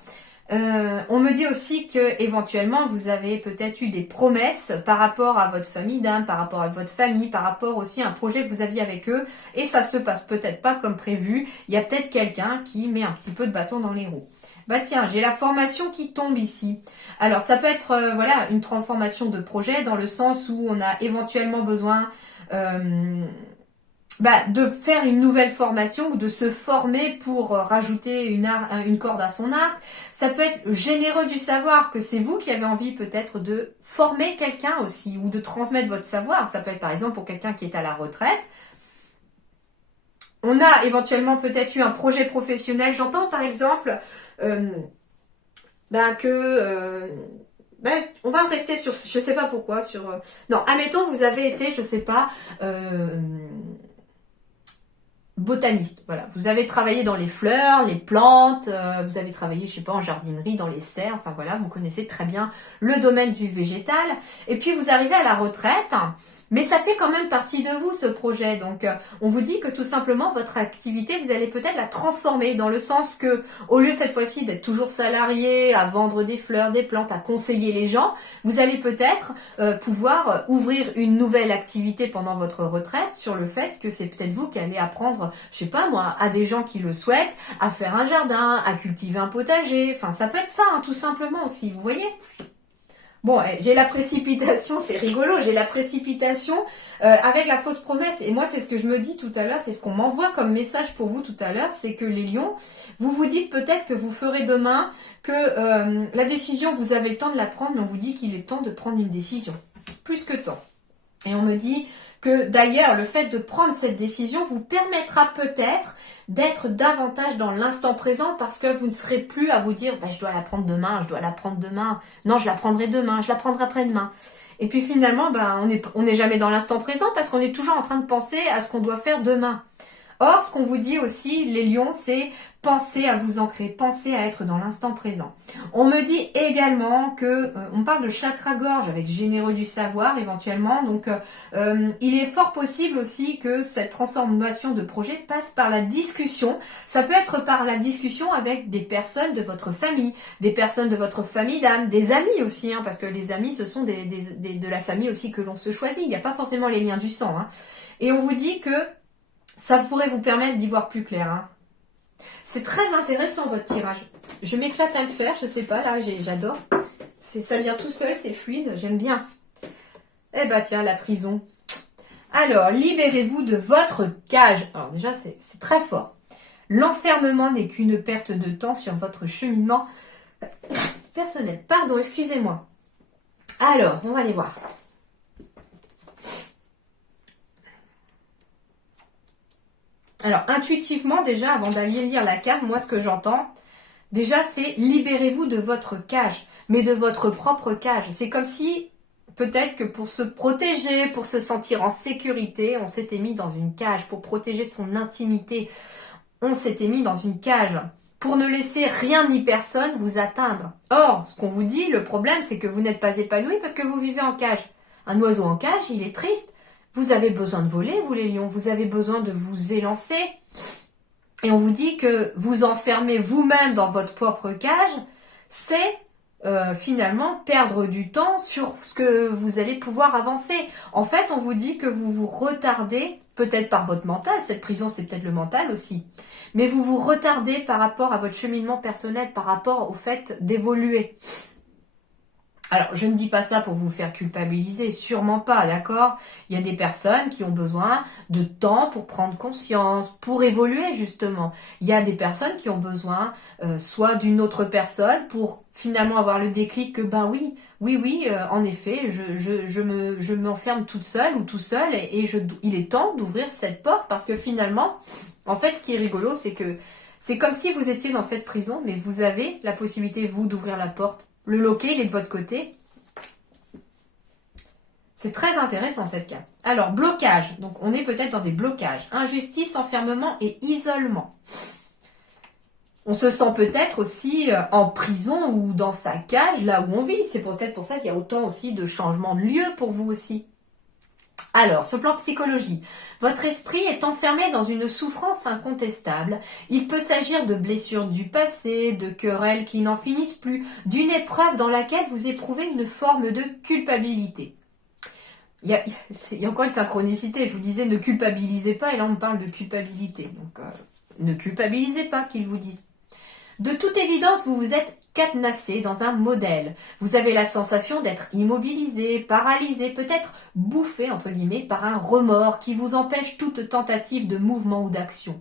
On me dit aussi que éventuellement vous avez peut-être eu des promesses par rapport à votre famille d'âme, par rapport à votre famille, par rapport aussi à un projet que vous aviez avec eux, et ça se passe peut-être pas comme prévu. Il y a peut-être quelqu'un qui met un petit peu de bâton dans les roues. Bah tiens, j'ai la formation qui tombe ici. Alors ça peut être une transformation de projet, dans le sens où on a éventuellement besoin de faire une nouvelle formation, ou de se former pour rajouter une corde à son arc. Ça peut être généreux du savoir, que c'est vous qui avez envie peut-être de former quelqu'un aussi, ou de transmettre votre savoir. Ça peut être par exemple pour quelqu'un qui est à la retraite. On a éventuellement peut-être eu un projet professionnel. J'entends par exemple on va rester sur, je sais pas pourquoi, non, admettons vous avez été, je sais pas, botaniste, voilà. Vous avez travaillé dans les fleurs, les plantes, vous avez travaillé, je sais pas, en jardinerie, dans les serres, enfin voilà, vous connaissez très bien le domaine du végétal. Et puis vous arrivez à la retraite, mais ça fait quand même partie de vous ce projet. Donc on vous dit que tout simplement votre activité, vous allez peut-être la transformer, dans le sens que au lieu cette fois-ci d'être toujours salarié, à vendre des fleurs, des plantes, à conseiller les gens, vous allez peut-être pouvoir ouvrir une nouvelle activité pendant votre retraite, sur le fait que c'est peut-être vous qui allez apprendre, je sais pas moi, à des gens qui le souhaitent, à faire un jardin, à cultiver un potager. Enfin ça peut être ça, tout simplement aussi, vous voyez. Bon, j'ai la précipitation, c'est rigolo, j'ai la précipitation avec la fausse promesse. Et moi, c'est ce que je me dis tout à l'heure, c'est ce qu'on m'envoie comme message pour vous tout à l'heure, c'est que les lions, vous vous dites peut-être que vous ferez demain, que la décision, vous avez le temps de la prendre, mais on vous dit qu'il est temps de prendre une décision. Plus que temps. Et on me dit que d'ailleurs, le fait de prendre cette décision vous permettra peut-être d'être davantage dans l'instant présent, parce que vous ne serez plus à vous dire je dois la prendre demain, non je la prendrai demain, je la prendrai après-demain. Et puis finalement on n'est jamais dans l'instant présent, parce qu'on est toujours en train de penser à ce qu'on doit faire demain. Or, ce qu'on vous dit aussi, les lions, c'est pensez à vous ancrer, pensez à être dans l'instant présent. On me dit également que, on parle de chakra-gorge avec généreux du savoir éventuellement, donc il est fort possible aussi que cette transformation de projet passe par la discussion. Ça peut être par la discussion avec des personnes de votre famille, des personnes de votre famille d'âme, des amis aussi, parce que les amis, ce sont de la famille aussi que l'on se choisit, il n'y a pas forcément les liens du sang. Et on vous dit que ça pourrait vous permettre d'y voir plus clair. C'est très intéressant votre tirage. Je m'éclate à le faire, je sais pas, là j'adore. Ça vient tout seul, c'est fluide, j'aime bien. Eh ben tiens, la prison. Alors, libérez-vous de votre cage. Alors déjà, c'est très fort. L'enfermement n'est qu'une perte de temps sur votre cheminement personnel. Pardon, excusez-moi. Alors, on va aller voir. Alors, intuitivement, déjà, avant d'aller lire la carte, moi, ce que j'entends, déjà, c'est libérez-vous de votre cage, mais de votre propre cage. C'est comme si, peut-être que pour se protéger, pour se sentir en sécurité, on s'était mis dans une cage. Pour protéger son intimité, on s'était mis dans une cage. Pour ne laisser rien ni personne vous atteindre. Or, ce qu'on vous dit, le problème, c'est que vous n'êtes pas épanoui parce que vous vivez en cage. Un oiseau en cage, il est triste. Vous avez besoin de voler, vous les lions. Vous avez besoin de vous élancer. Et on vous dit que vous enfermer vous-même dans votre propre cage, c'est finalement perdre du temps sur ce que vous allez pouvoir avancer. En fait, on vous dit que vous vous retardez, peut-être par votre mental, cette prison c'est peut-être le mental aussi, mais vous vous retardez par rapport à votre cheminement personnel, par rapport au fait d'évoluer. Alors, je ne dis pas ça pour vous faire culpabiliser, sûrement pas, d'accord? Il y a des personnes qui ont besoin de temps pour prendre conscience, pour évoluer justement. Il y a des personnes qui ont besoin soit d'une autre personne pour finalement avoir le déclic que, ben oui, en effet, je m'enferme toute seule ou tout seul et il est temps d'ouvrir cette porte parce que finalement, en fait, ce qui est rigolo, c'est que c'est comme si vous étiez dans cette prison, mais vous avez la possibilité, vous, d'ouvrir la porte. Le loquet, il est de votre côté. C'est très intéressant cette carte. Alors, blocage. Donc, on est peut-être dans des blocages. Injustice, enfermement et isolement. On se sent peut-être aussi en prison ou dans sa cage, là où on vit. C'est peut-être pour ça qu'il y a autant aussi de changements de lieu pour vous aussi. Alors, sur le plan psychologie, votre esprit est enfermé dans une souffrance incontestable. Il peut s'agir de blessures du passé, de querelles qui n'en finissent plus, d'une épreuve dans laquelle vous éprouvez une forme de culpabilité. Il y a encore une synchronicité, je vous disais ne culpabilisez pas, et là on me parle de culpabilité. Donc, ne culpabilisez pas qu'ils vous disent. De toute évidence, vous vous êtes cadenassé dans un modèle. Vous avez la sensation d'être immobilisé, paralysé, peut-être bouffé, entre guillemets, par un remords qui vous empêche toute tentative de mouvement ou d'action.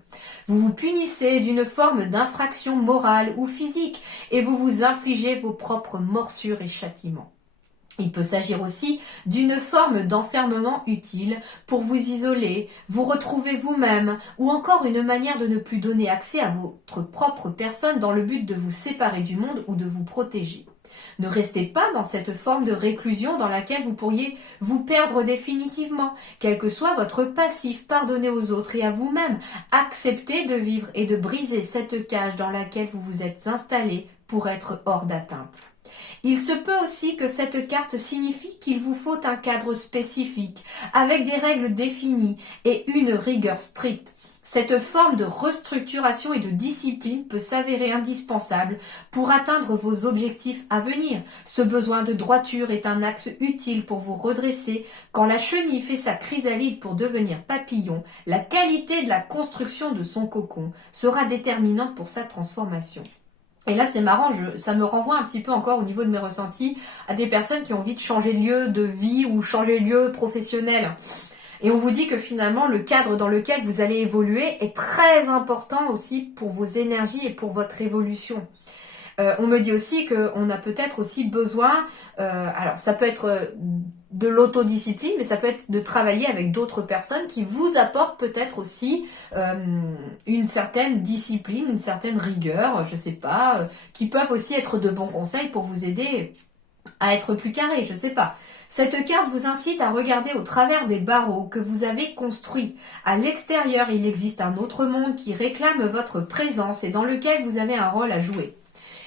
Vous vous punissez d'une forme d'infraction morale ou physique et vous vous infligez vos propres morsures et châtiments. Il peut s'agir aussi d'une forme d'enfermement utile pour vous isoler, vous retrouver vous-même, ou encore une manière de ne plus donner accès à votre propre personne dans le but de vous séparer du monde ou de vous protéger. Ne restez pas dans cette forme de réclusion dans laquelle vous pourriez vous perdre définitivement, quel que soit votre passif, pardonnez aux autres et à vous-même. Acceptez de vivre et de briser cette cage dans laquelle vous vous êtes installé pour être hors d'atteinte. Il se peut aussi que cette carte signifie qu'il vous faut un cadre spécifique, avec des règles définies et une rigueur stricte. Cette forme de restructuration et de discipline peut s'avérer indispensable pour atteindre vos objectifs à venir. Ce besoin de droiture est un axe utile pour vous redresser. Quand la chenille fait sa chrysalide pour devenir papillon, la qualité de la construction de son cocon sera déterminante pour sa transformation. Et là, c'est marrant, ça me renvoie un petit peu encore au niveau de mes ressentis à des personnes qui ont envie de changer de lieu de vie ou changer de lieu professionnel. Et on vous dit que finalement, le cadre dans lequel vous allez évoluer est très important aussi pour vos énergies et pour votre évolution. On me dit aussi qu'on a peut-être aussi besoin, alors ça peut être de l'autodiscipline, mais ça peut être de travailler avec d'autres personnes qui vous apportent peut-être aussi une certaine discipline, une certaine rigueur, je sais pas, qui peuvent aussi être de bons conseils pour vous aider à être plus carré, je sais pas. Cette carte vous incite à regarder au travers des barreaux que vous avez construits. À l'extérieur, il existe un autre monde qui réclame votre présence et dans lequel vous avez un rôle à jouer.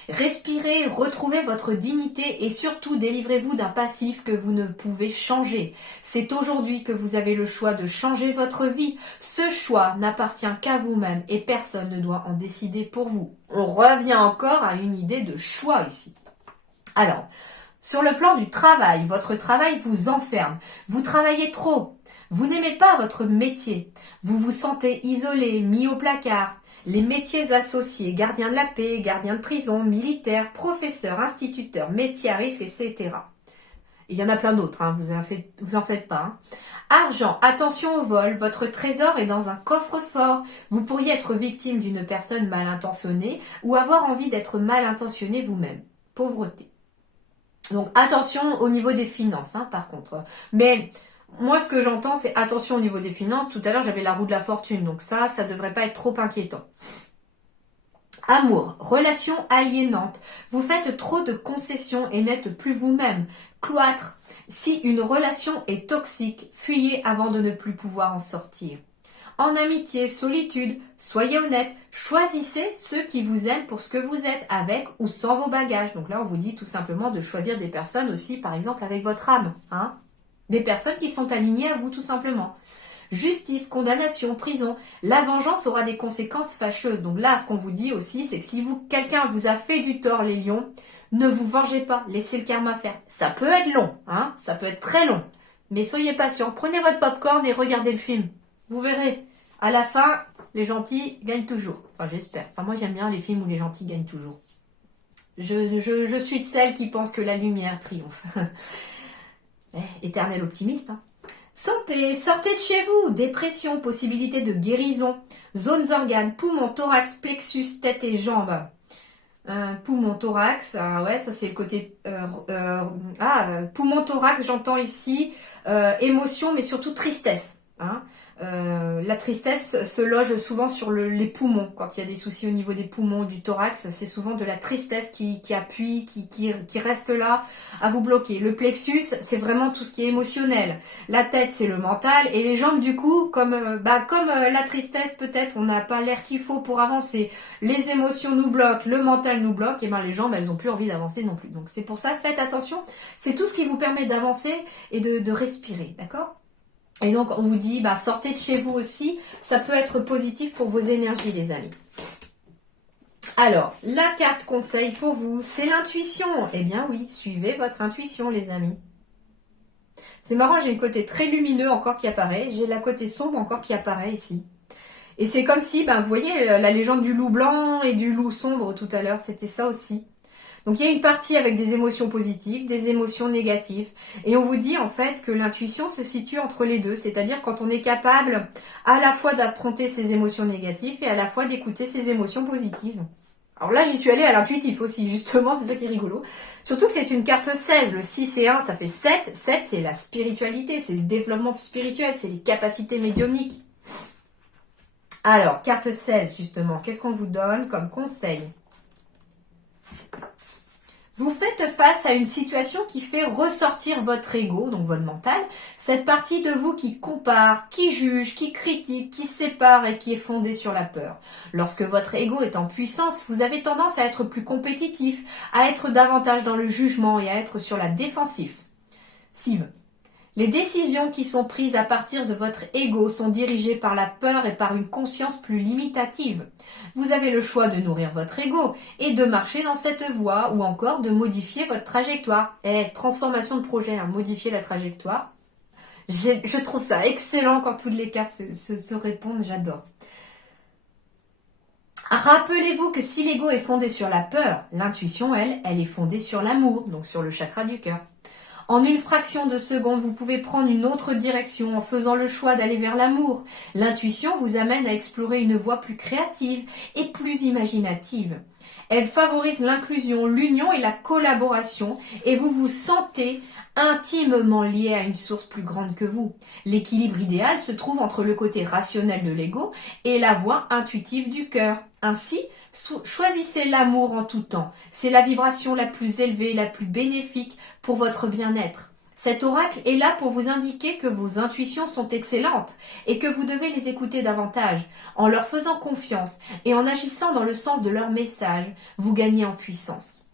Respirez, retrouvez votre dignité et surtout délivrez-vous d'un passif que vous ne pouvez changer. C'est aujourd'hui que vous avez le choix de changer votre vie. Ce choix n'appartient qu'à vous-même et personne ne doit en décider pour vous. On revient encore à une idée de choix ici. Alors, sur le plan du travail, votre travail vous enferme. Vous travaillez trop. Vous n'aimez pas votre métier. Vous vous sentez isolé, mis au placard. Les métiers associés, gardien de la paix, gardien de prison, militaire, professeur, instituteur, métier à risque, etc. Il y en a plein d'autres, hein, vous en faites pas. Hein. Argent, attention au vol, votre trésor est dans un coffre-fort. Vous pourriez être victime d'une personne mal intentionnée ou avoir envie d'être mal intentionné vous-même. Pauvreté. Donc attention au niveau des finances, hein, par contre. Mais moi, ce que j'entends, c'est attention au niveau des finances. Tout à l'heure, j'avais la roue de la fortune, donc ça devrait pas être trop inquiétant. Amour, relation aliénante. Vous faites trop de concessions et n'êtes plus vous-même. Cloître, si une relation est toxique, fuyez avant de ne plus pouvoir en sortir. En amitié, solitude, soyez honnête, choisissez ceux qui vous aiment pour ce que vous êtes, avec ou sans vos bagages. Donc là, on vous dit tout simplement de choisir des personnes aussi, par exemple, avec votre âme. Hein, des personnes qui sont alignées à vous, tout simplement. Justice, condamnation, prison. La vengeance aura des conséquences fâcheuses. Donc là, ce qu'on vous dit aussi, c'est que si quelqu'un vous a fait du tort, les lions, ne vous vengez pas, laissez le karma faire. Ça peut être long, hein, ça peut être très long. Mais soyez patient, prenez votre popcorn et regardez le film. Vous verrez, à la fin, les gentils gagnent toujours. Enfin, j'espère. Enfin, moi, j'aime bien les films où les gentils gagnent toujours. Je suis de celle qui pense que la lumière triomphe. Éternel optimiste. Hein. Santé, sortez de chez vous. Dépression, possibilité de guérison. Zones organes, poumons, thorax, plexus, tête et jambes. Poumon, thorax, ouais, ça c'est le côté... poumon, thorax, j'entends ici émotion, mais surtout tristesse. Hein. La tristesse se loge souvent sur les poumons. Quand il y a des soucis au niveau des poumons, du thorax, c'est souvent de la tristesse qui appuie, qui reste là à vous bloquer. Le plexus, c'est vraiment tout ce qui est émotionnel. La tête, c'est le mental. Et les jambes, du coup, comme la tristesse, peut-être, on n'a pas l'air qu'il faut pour avancer. Les émotions nous bloquent, le mental nous bloque, et ben les jambes, elles ont plus envie d'avancer non plus. Donc c'est pour ça, faites attention. C'est tout ce qui vous permet d'avancer et de respirer, d'accord ? Et donc, on vous dit, sortez de chez vous aussi. Ça peut être positif pour vos énergies, les amis. Alors, la carte conseil pour vous, c'est l'intuition. Eh bien oui, suivez votre intuition, les amis. C'est marrant, j'ai le côté très lumineux encore qui apparaît. J'ai la côté sombre encore qui apparaît ici. Et c'est comme si, vous voyez, la légende du loup blanc et du loup sombre tout à l'heure, c'était ça aussi. Donc il y a une partie avec des émotions positives, des émotions négatives. Et on vous dit en fait que l'intuition se situe entre les deux. C'est-à-dire quand on est capable à la fois d'affronter ses émotions négatives et à la fois d'écouter ses émotions positives. Alors là, j'y suis allée à l'intuitif aussi, justement, c'est ça qui est rigolo. Surtout que c'est une carte 16, le 6 et 1, ça fait 7. 7, c'est la spiritualité, c'est le développement spirituel, c'est les capacités médiumniques. Alors, carte 16, justement, qu'est-ce qu'on vous donne comme conseil ? Vous faites face à une situation qui fait ressortir votre ego, donc votre mental, cette partie de vous qui compare, qui juge, qui critique, qui sépare et qui est fondée sur la peur. Lorsque votre ego est en puissance, vous avez tendance à être plus compétitif, à être davantage dans le jugement et à être sur la défensive. Les décisions qui sont prises à partir de votre ego sont dirigées par la peur et par une conscience plus limitative. Vous avez le choix de nourrir votre ego et de marcher dans cette voie ou encore de modifier votre trajectoire. Transformation de projet, modifier la trajectoire. Je trouve ça excellent quand toutes les cartes se répondent, j'adore. Rappelez-vous que si l'ego est fondé sur la peur, l'intuition, elle est fondée sur l'amour, donc sur le chakra du cœur. En une fraction de seconde, vous pouvez prendre une autre direction en faisant le choix d'aller vers l'amour. L'intuition vous amène à explorer une voie plus créative et plus imaginative. Elle favorise l'inclusion, l'union et la collaboration et vous vous sentez intimement lié à une source plus grande que vous. L'équilibre idéal se trouve entre le côté rationnel de l'ego et la voie intuitive du cœur. Ainsi, choisissez l'amour en tout temps. C'est la vibration la plus élevée, la plus bénéfique pour votre bien-être. Cet oracle est là pour vous indiquer que vos intuitions sont excellentes et que vous devez les écouter davantage. En leur faisant confiance et en agissant dans le sens de leur message, vous gagnez en puissance.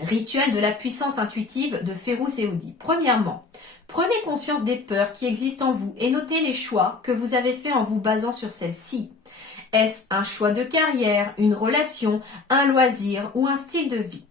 Rituel de la puissance intuitive de Férouz Eoudi. Premièrement, prenez conscience des peurs qui existent en vous et notez les choix que vous avez faits en vous basant sur celles-ci. Est-ce un choix de carrière, une relation, un loisir ou un style de vie ?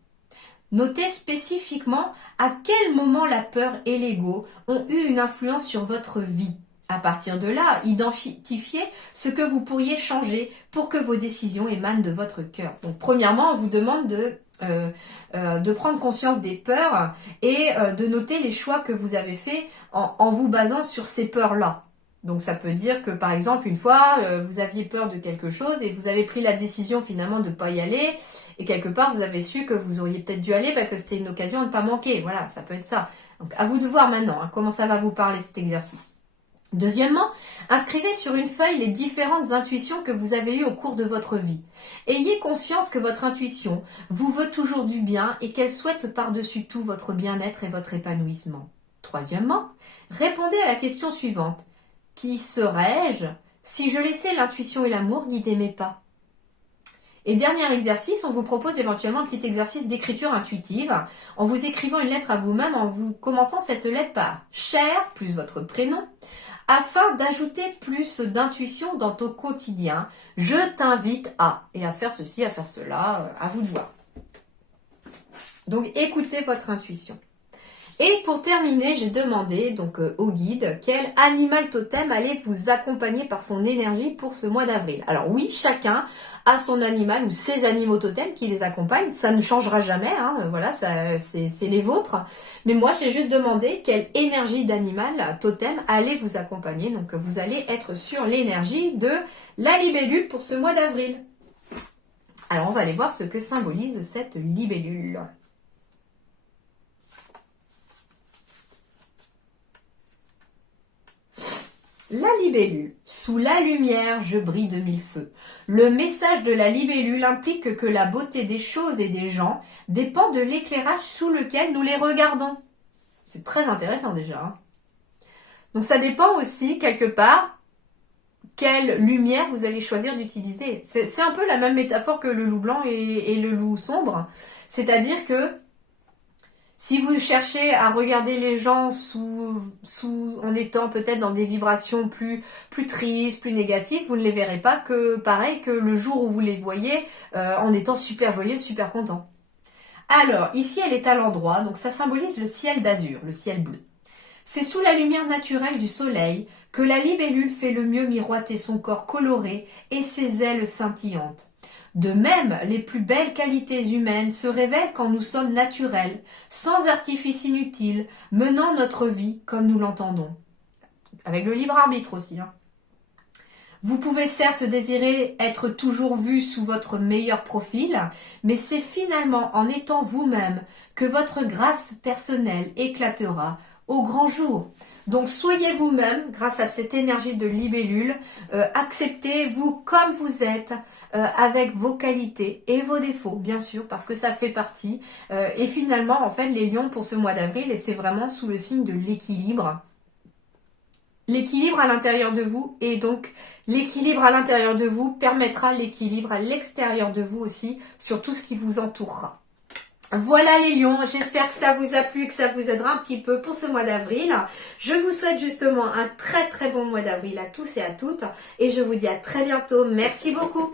Notez spécifiquement à quel moment la peur et l'ego ont eu une influence sur votre vie. À partir de là, identifiez ce que vous pourriez changer pour que vos décisions émanent de votre cœur. Donc, premièrement, on vous demande de prendre conscience des peurs et de noter les choix que vous avez faits en vous basant sur ces peurs-là. Donc ça peut dire que par exemple une fois vous aviez peur de quelque chose et vous avez pris la décision finalement de ne pas y aller et quelque part vous avez su que vous auriez peut-être dû aller parce que c'était une occasion de ne pas manquer. Voilà, ça peut être ça. Donc à vous de voir maintenant comment ça va vous parler cet exercice. Deuxièmement, inscrivez sur une feuille les différentes intuitions que vous avez eues au cours de votre vie. Ayez conscience que votre intuition vous veut toujours du bien et qu'elle souhaite par-dessus tout votre bien-être et votre épanouissement. Troisièmement, répondez à la question suivante. Qui serais-je si je laissais l'intuition et l'amour guider mes pas? Et dernier exercice, on vous propose éventuellement un petit exercice d'écriture intuitive en vous écrivant une lettre à vous-même, en vous commençant cette lettre par « cher » plus votre prénom, afin d'ajouter plus d'intuition dans ton quotidien. Je t'invite à, et à faire ceci, à faire cela, à vous de voir. Donc écoutez votre intuition. Et pour terminer, j'ai demandé donc au guide quel animal totem allait vous accompagner par son énergie pour ce mois d'avril. Alors oui, chacun a son animal ou ses animaux totems qui les accompagnent. Ça ne changera jamais, voilà, c'est les vôtres. Mais moi, j'ai juste demandé quelle énergie d'animal totem allait vous accompagner. Donc vous allez être sur l'énergie de la libellule pour ce mois d'avril. Alors on va aller voir ce que symbolise cette libellule. La libellule. Sous la lumière, je brille de mille feux. Le message de la libellule implique que la beauté des choses et des gens dépend de l'éclairage sous lequel nous les regardons. C'est très intéressant déjà. Donc ça dépend aussi, quelque part, quelle lumière vous allez choisir d'utiliser. C'est un peu la même métaphore que le loup blanc et le loup sombre. C'est-à-dire que si vous cherchez à regarder les gens en étant peut-être dans des vibrations plus tristes, plus négatives, vous ne les verrez pas que pareil que le jour où vous les voyez en étant super joyeux, super content. Alors, ici elle est à l'endroit, donc ça symbolise le ciel d'azur, le ciel bleu. C'est sous la lumière naturelle du soleil que la libellule fait le mieux miroiter son corps coloré et ses ailes scintillantes. De même, les plus belles qualités humaines se révèlent quand nous sommes naturels, sans artifice inutile, menant notre vie comme nous l'entendons. Avec le libre arbitre aussi. Vous pouvez certes désirer être toujours vu sous votre meilleur profil, mais c'est finalement en étant vous-même que votre grâce personnelle éclatera au grand jour. Donc soyez vous-même grâce à cette énergie de libellule, acceptez-vous comme vous êtes, avec vos qualités et vos défauts, bien sûr, parce que ça fait partie. Et finalement, en fait, les lions pour ce mois d'avril, et c'est vraiment sous le signe de l'équilibre. L'équilibre à l'intérieur de vous, et donc l'équilibre à l'intérieur de vous permettra l'équilibre à l'extérieur de vous aussi, sur tout ce qui vous entourera. Voilà les lions, j'espère que ça vous a plu, que ça vous aidera un petit peu pour ce mois d'avril. Je vous souhaite justement un très très bon mois d'avril à tous et à toutes. Et je vous dis à très bientôt. Merci beaucoup.